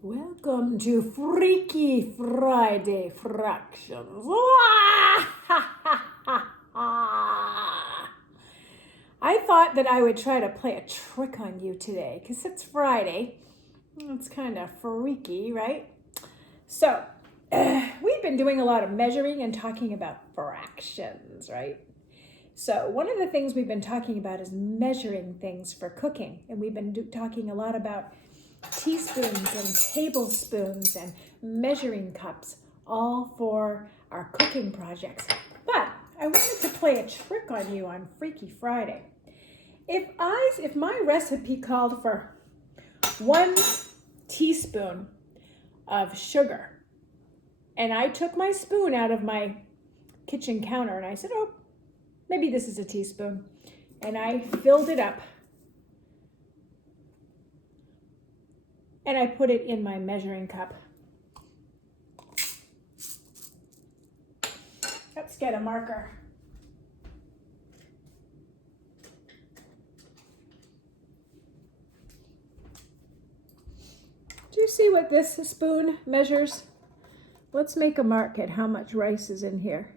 Welcome to Freaky Friday Fractions. I thought that I would try to play a trick on you today because it's Friday. It's kind of freaky, right? So, we've been doing a lot of measuring and talking about fractions, right? So, one of the things we've been talking about is measuring things for cooking. And we've been talking a lot about teaspoons and tablespoons and measuring cups, all for our cooking projects. But I wanted to play a trick on you on Freaky Friday. If my recipe called for 1 teaspoon of sugar, and I took my spoon out of my kitchen counter and I said, oh, maybe this is a teaspoon, and I filled it up, and I put it in my measuring cup. Let's get a marker. Do you see what this spoon measures? Let's make a mark at how much rice is in here.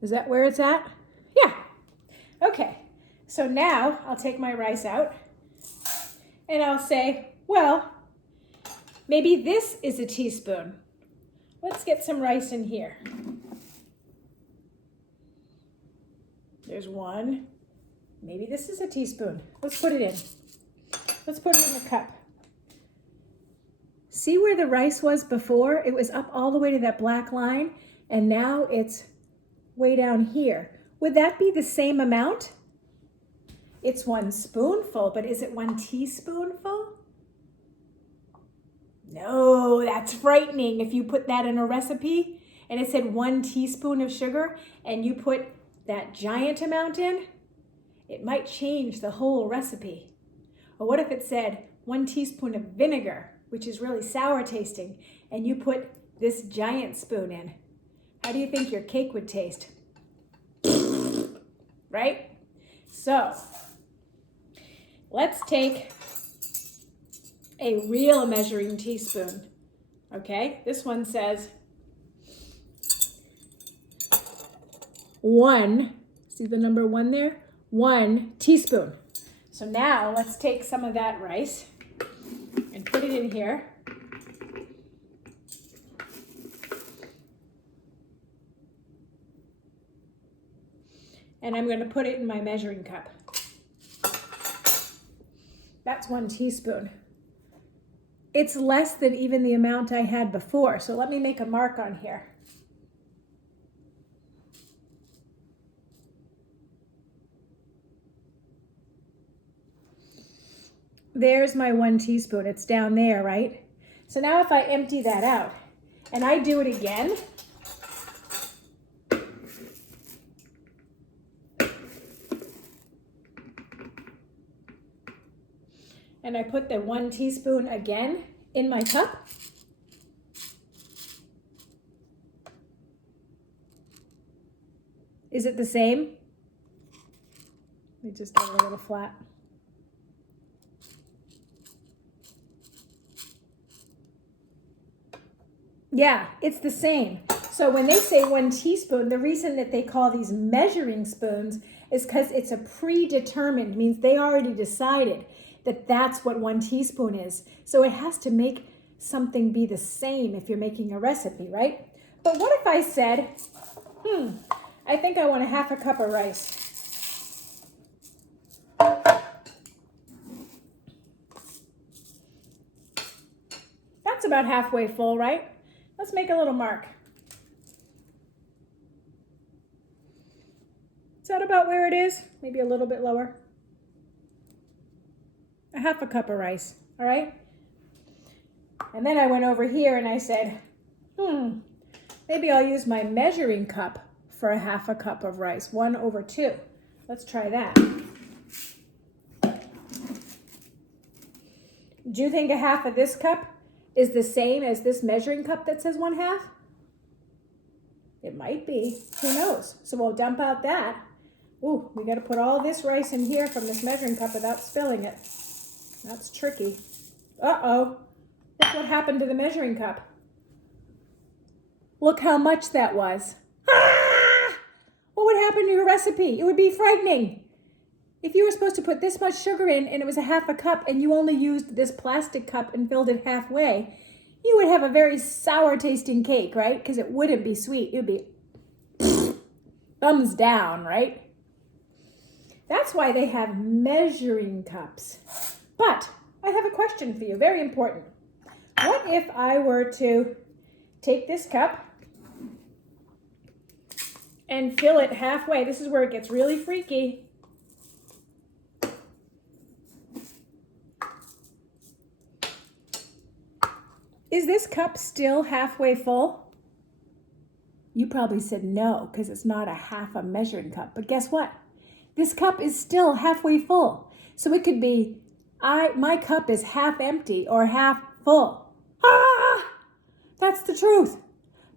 Is that where it's at? Yeah. Okay, so now I'll take my rice out and I'll say, well, maybe this is a teaspoon. Let's get some rice in here. There's 1. Maybe this is a teaspoon. Let's put it in. Let's put it in the cup. See where the rice was before? It was up all the way to that black line, and now it's way down here. Would that be the same amount? It's 1 spoonful, but is it 1 teaspoonful? No, that's frightening. If you put that in a recipe and it said 1 teaspoon of sugar and you put that giant amount in, it might change the whole recipe. Or what if it said 1 teaspoon of vinegar, which is really sour tasting, and you put this giant spoon in? How do you think your cake would taste? Right? So, let's take a real measuring teaspoon. Okay, this one says 1, see the number 1 there? 1 teaspoon. So now let's take some of that rice and put it in here. And I'm going to put it in my measuring cup. That's 1 teaspoon. It's less than even the amount I had before, so let me make a mark on here. There's my 1 teaspoon. It's down there, right? So now if I empty that out and I do it again, and I put the 1 teaspoon again in my cup, is it the same? Let me just get it a little flat. Yeah, it's the same. So when they say 1 teaspoon, the reason that they call these measuring spoons is because it's a predetermined, means they already decided that that's what 1 teaspoon is. So it has to make something be the same if you're making a recipe, right? But what if I said, I think I want a 1/2 cup of rice. That's about halfway full, right? Let's make a little mark. Is that about where it is? Maybe a little bit lower. A 1/2 cup of rice, all right? And then I went over here and I said, maybe I'll use my measuring cup for a 1/2 cup of rice, 1/2. Let's try that. Do you think a 1/2 of this cup is the same as this measuring cup that says 1/2? It might be, who knows? So we'll dump out that. Ooh, we got to put all this rice in here from this measuring cup without spilling it. That's tricky. Uh-oh. Look what happened to the measuring cup. Look how much that was. Ah! What would happen to your recipe? It would be frightening. If you were supposed to put this much sugar in and it was a half a cup and you only used this plastic cup and filled it halfway, you would have a very sour tasting cake, right? Because it wouldn't be sweet. It would be thumbs down, right? That's why they have measuring cups. But I have a question for you, very important. What if I were to take this cup and fill it halfway? This is where it gets really freaky. Is this cup still halfway full? You probably said no, because it's not a measuring cup. But guess what? This cup is still halfway full. So it could be, my cup is half empty or half full. Ah! That's the truth.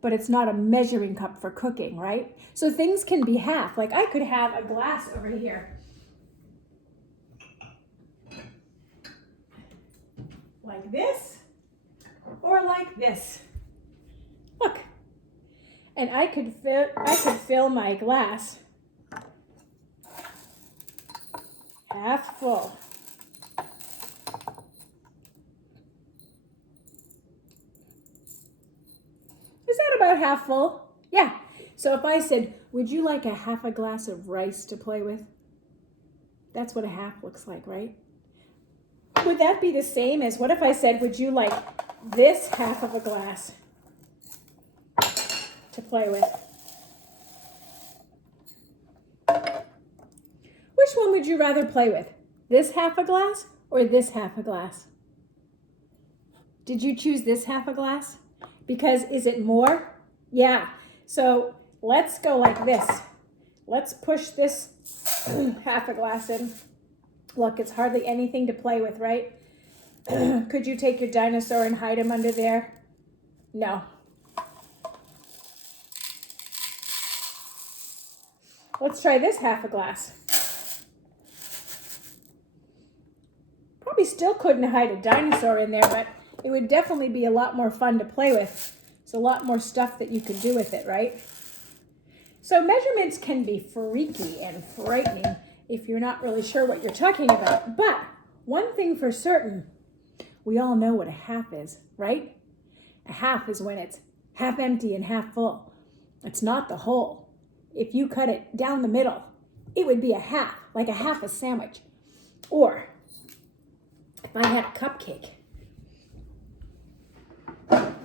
But it's not a measuring cup for cooking, right? So things can be half. Like I could have a glass over here. Like this. Or like this. Look. And I could fill my glass half full. Is that about half full? Yeah. So if I said, would you like a half a glass of rice to play with? That's what a half looks like, right? Would that be the same as, what if I said, would you like this half of a glass to play with? Which one would you rather play with? This half a glass or this half a glass? Did you choose this half a glass? Because is it more? Yeah. So let's go like this. Let's push this half a glass in. Look, it's hardly anything to play with, right? Could you take your dinosaur and hide him under there? No. Let's try this half a glass. Probably still couldn't hide a dinosaur in there, but it would definitely be a lot more fun to play with. It's a lot more stuff that you could do with it, right? So measurements can be freaky and frightening if you're not really sure what you're talking about. But one thing for certain, we all know what a half is, right? A half is when it's half empty and half full. It's not the whole. If you cut it down the middle, it would be a half, like a half a sandwich. Or if I had a cupcake.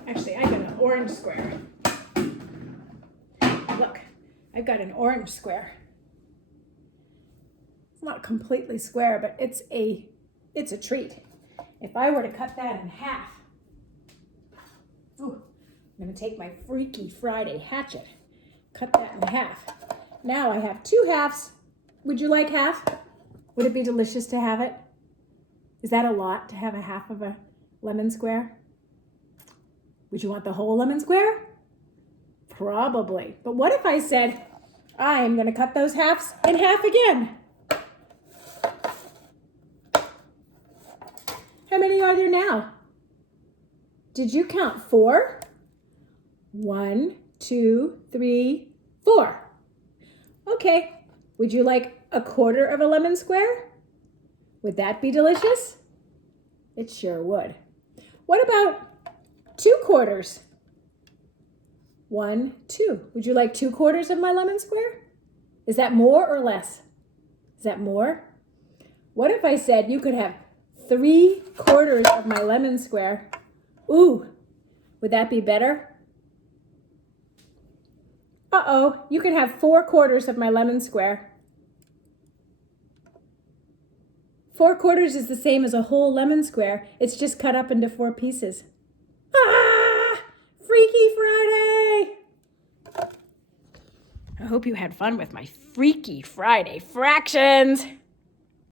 Actually, I got an orange square. Look, I've got an orange square. It's not completely square, but it's a treat. If I were to cut that in half, ooh, I'm going to take my Freaky Friday hatchet, cut that in half. Now I have 2 halves. Would you like half? Would it be delicious to have it? Is that a lot to have a half of a lemon square? Would you want the whole lemon square? Probably. But what if I said, I'm going to cut those halves in half again? How many are there now? Did you count 4? 1, 2, 3, 4. Okay. Would you like a quarter of a lemon square? Would that be delicious? It sure would. What about 2 quarters? 1, 2. Would you like 2 quarters of my lemon square? Is that more or less? Is that more? What if I said you could have 3 quarters of my lemon square? Ooh, would that be better? Uh-oh, you can have 4 quarters of my lemon square. 4 quarters is the same as a whole lemon square. It's just cut up into 4 pieces. Ah! Freaky Friday! I hope you had fun with my Freaky Friday fractions.